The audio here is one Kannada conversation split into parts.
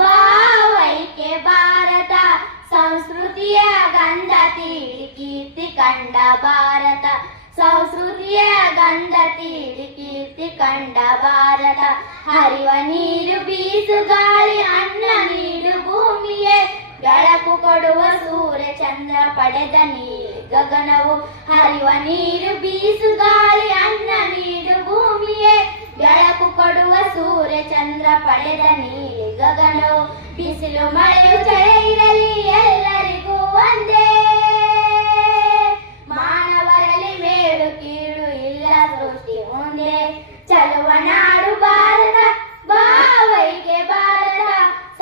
ಭಾವೈಕ್ಯ ಭಾರತ ಸಂಸ್ಕೃತಿಯ ಗಂಧ ತೀಡಿ ಕೀರ್ತಿ ಕಂಡ ಭಾರತ ಸಂಸ್ಕೃತಿಯ ಗಂಧ ತೀಡಿ ಕೀರ್ತಿ ಕಂಡ ಭಾರತ ಹರಿವ ನೀರು ಬೀಸು ಗಾಳಿ ಅನ್ನ ನೀಡು ಭೂಮಿಯೇ ಬೆಳಕು ಕೊಡುವ ಸೂರ್ಯ ಚಂದ್ರ ಪಡೆದ ನೀಲಿ ಗಗನವು ಹರಿವ ನೀರು ಬೀಸು ಗಾಳಿ ಅನ್ನ ನೀಡು ಭೂಮಿಯೇ ಬೆಳಕು ಕೊಡುವ ಸೂರ್ಯ ಚಂದ್ರ ಪಡೆದ ನೀಲಿ ಗಗನವು ಬಿಸಿಲು ಮಳೆಯು ಚಳಿ ಇರಲಿ ಎಲ್ಲರಿಗೂ ಒಂದೇ ಮಾನವರಲ್ಲಿ ಮೇಲು ಕೀಳು ಇಲ್ಲ ಸೃಷ್ಟಿ ಮುಂದೆ ಚಲುವ ನಾಡು ಭಾರತ ಭಾವೈಕ್ಯ ಭಾರತ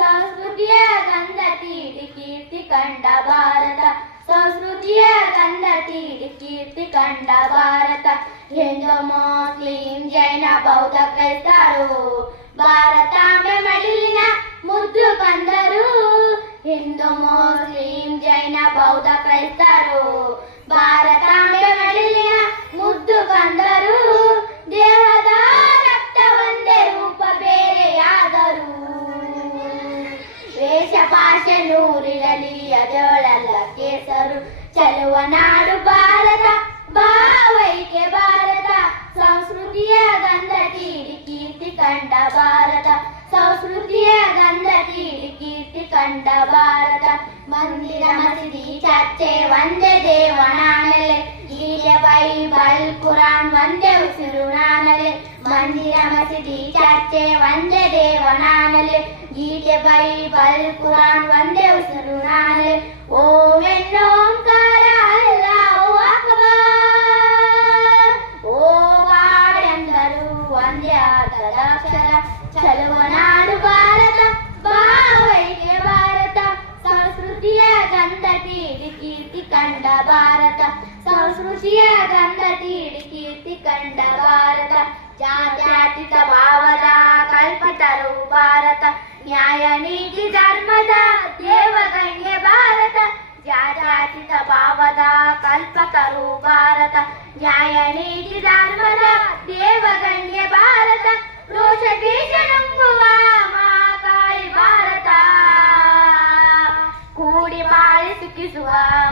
ಸಂಸ್ಕೃತಿಯ ಗಂಧ ತೀಡಿ ಕೀರ್ತಿ ಕಂಡ ಭಾರತ ಸಂಸ್ಕೃತಿಯ ಗಂಧ ತೀಡಿ ಕೀರ್ತಿ ಕಂಡ ಭಾರತ ಹಿಂದೂ ಮುಸ್ಲಿಂ ಜೈನ ಬೌದ್ಧ ಕ್ರೈಸ್ತರು ಭಾರತಾಂಬೆ ಮಡಿಲಿನ ಮುದ್ದು ಕಂದರು ಹಿಂದೂ ಮುಸ್ಲಿಂ ಜೈನ ಬೌದ್ಧ ಕ್ರೈಸ್ತರು ಭಾರತಾಂಬೆ ಮಡಿಲಿನ ಮುದ್ದು ಕಂದರು ದೇಹದ ರಕ್ತ ಒಂದೇ ರೂಪ ಬೇರೆಯಾದರು ವೇಷ ಭಾಷೆ ನೂರಿರಲಿ ಅದೊಳಲ್ಲ ಕೇಸರು ಚಲುವ ನಾಡು ಭಾರತ ಭಾವೈಕ್ಯ ಭಾರತ ಸಂಸ್ಕೃತಿಯ ಗಂಧ ತೀಡಿ ಕೀರ್ತಿ ಕಂಡ ಭಾರತ ಸಂಸ್ಕೃತಿಯ ಗಂಧ ತೀಡಿ ಕೀರ್ತಿ ಕಂಡ ಭಾರತ ಮಂದಿರ ಮಸೀದಿ ಚರ್ಚೆ ಒಂದೇ ದೇವನಾನಲೆ ಗೀತೆ ಬೈಬಲ್ ಕುರಾನ್ ಒಂದೇ ಉಸಿರು ನಾನಲೆ ಮಂದಿರ ಮಸೀದಿ ಚರ್ಚೆ ಒಂದೇ ದೇವನಾನಲೆ ಗೀತೆ ಬೈಬಲ್ ಕುರಾನ್ ಒಂದೇ ಉಸಿರು ನಾನಲೆ ಓಂ ಎನ್ನೋಂಕಾರ ಅಲ್ಲಾಹು ಅಕ್ಬರ್ ಓವಾಡೆಂದರು ಒಂದೇ ಆದ ಅಕ್ಷರ ಚಲುವ ನಾಡು ಭಾರತ ಭಾವೈಕ್ಯ ಭಾರತ ಸಂಸ್ಕೃತಿಯ ಗಂಧ ತೀಡಿ ಕೀರ್ತಿ ಕಂಡ ಭಾರತ ಸಂಸ್ಕೃತಿಯ ಗಂಧ ತೀಡಿ ಕೀರ್ತಿ ಕಂಡ ಭಾರತ ಜಾತ್ಯತೀತ ಭಾವದ ಕಲ್ಪಿತರು ಭಾರತ ನ್ಯಾಯ ನೀತಿ ಧರ್ಮದ ದೇವಗಣ್ಯ ಭಾರತ ಜಾತ್ಯತೀತ ಭಾವದ ಕಲ್ಪತರು ಭಾರತ ನ್ಯಾಯ ನೀತಿ ಧರ್ಮದ ದೇವಗಣ್ಯ ಭಾರತ ರೋಷ ದೇಶ ನಂಬುವ ಮಹಾಕಾಳಿ ಭಾರತ ಕೂಡಿ ಬಾಳಿ ಸುಖಿಸುವ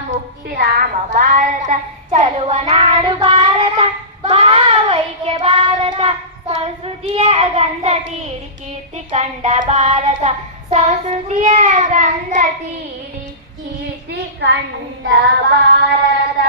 ಮುಕ್ತಿರಾಮ ಭಾರತ ಚಲುವ ನಾಡು ಭಾರತ ಭಾವೈಕ್ಯ ಭಾರತ ಸಂಸ್ಕೃತಿಯ ಗಂಧ ತೀಡಿ ಕೀರ್ತಿ ಕಂಡ ಭಾರತ ಸಂಸ್ಕೃತಿಯ ಗಂಧ ತೀಡಿ ಕೀರ್ತಿ ಕಂಡ ಭಾರತ.